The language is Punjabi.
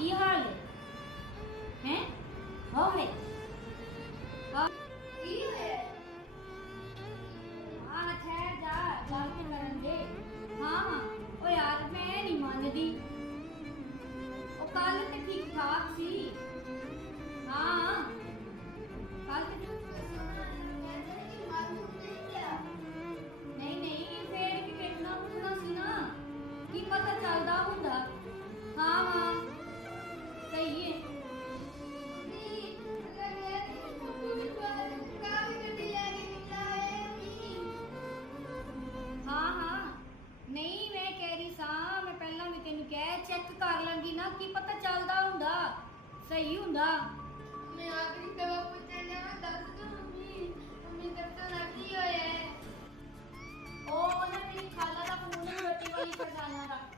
ਕੀ ਹਾਲ ਹੈ ਹੋਵੇ ਕੀ ਹੋਇਆ? ਆ ਠਹਿਰ ਜਾ ਗੱਲ ਤੇ ਕਰਨ ਦੇ ਹਾਂ ਉਹ ਯਾਰ ਮੈਂ ਨਹੀਂ ਮੰਨਦੀ ਉਹ ਕੱਲ ਤੇ ਠੀਕ ਠਾਕ ਸੀ ਹਾਂ ਕੱਲ ਤੇ ਨਹੀਂ ਫੇਰ ਵੀ ਕਿੰਨਾ ਉੱਠਣਾ ਸੀ ਨਾ ਕੀ ਪਤਾ ਚੱਲਦਾ ਹੁੰਦਾ ਹਾਂ ਸਹੀ ਹੈ ਨਹੀਂ ਮੈਂ ਕਹਿ ਰਹੀ ਸਾਂ ਮੈਂ ਪਹਿਲਾਂ ਵੀ ਤੈਨੂੰ ਕਿਹਾ ਚੈੱਕ ਕਰ ਲੈਂਦੀ ਨਾ ਕੀ ਪਤਾ ਚੱਲਦਾ ਹੁੰਦਾ ਸਹੀ ਹੁੰਦਾ ਮੈਂ ਆਖਰੀ ਦਵਾ ਪੁੱਛਣ ਜਾਣਾ ਦੱਸ ਦੋ ਮੰਮੀ ਦੱਸੋ ਨਾ ਕੀ ਹੋਇਆ ਹੈ। ਉਹ ਉਹਨੇ ਮੇਰੀ ਖਾਲਾ ਦਾ ਫੋਨ ਰੋਟੀ ਵਾਲੀ ਪਰਦਾਨਾ ਰੱਖ